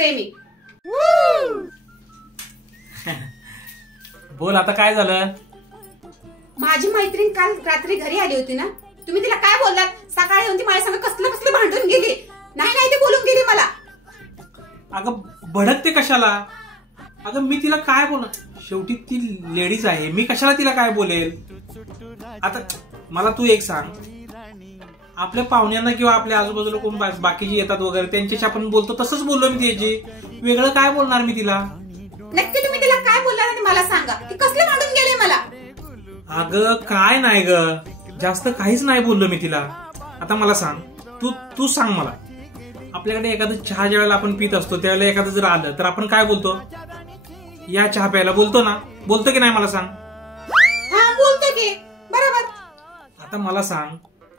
बसते मी. बोल आता काय झालं. माझी मैत्रीण काल रात्री घरी आली होती ना, तुम्ही तिला काय बोललात? सकाळी येऊन ती माझ्या संग कसलं कसलं भांडून गेली. नाही ते बोलून गेली मला. अगं भडकते कशाला. अगं मी तिला काय बोलणार, शेवटी ती लेडीज आहे, मी कशाला तिला काय बोलेल. आता मला तू एक सांग, आपल्या पाहुण्यांना किंवा आपल्या आजूबाजूला कोण बाकीचे येतात वगैरे त्यांच्याशी आपण बोलतो तसंच बोललो मी त्याची, वेगळं काय बोलणार मी तिला. नक्की तुम्ही तिला काय बोलला ते मला सांगा. ती कसले भांडून गेले मला. अगं काय नाही ग, जास्त काहीच नाही बोललो मी तिला. आता मला सांग, तू सांग मला, आपल्याकडे एखादं चहा ज्या वेळेला आपण पित असतो त्यावेळेला एखादं जर आलं तर आपण काय बोलतो? या चहा प्यायला बोलतो ना, बोलतो की नाही मला सांग. हा बोलतो की, बरोबर. आता मला सांग,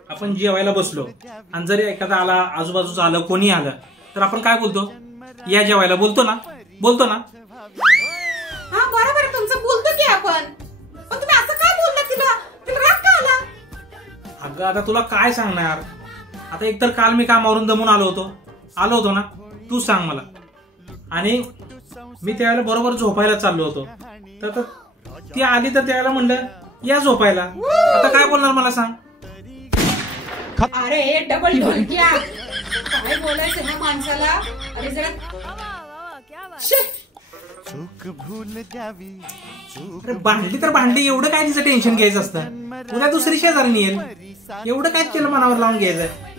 आपण जेवायला बसलो आणि जर एखादा आला, आजूबाजूचं आलं, कोणी आलं तर आपण काय बोलतो? या जेवायला बोलतो ना. हा बरोबर, तुमचं बोलतो की आपण. पण तुम्ही असं काय बोलला तिला? तिला राग का आला? अगं आता तुला काय सांगणार. आता एकतर काल मी कामावरून दमून आलो होतो ना, तू सांग मला. आणि मी त्यावेळेला बरोबर झोपायला चाललो होतो, तर ती आली तर त्यावेळेला म्हणलं या झोपायला. आता काय बोलणार मला सांग. अरे डबल ढोलक्या, काय बोलायचं ह्या माणसाला. अरे जरा अरे भांडली तर भांडली, एवढं काय तिचं टेन्शन घ्यायचं असतं. उद्या दुसरी शेजारी येईल, एवढं काय तिला मनावर लावून घ्यायचं.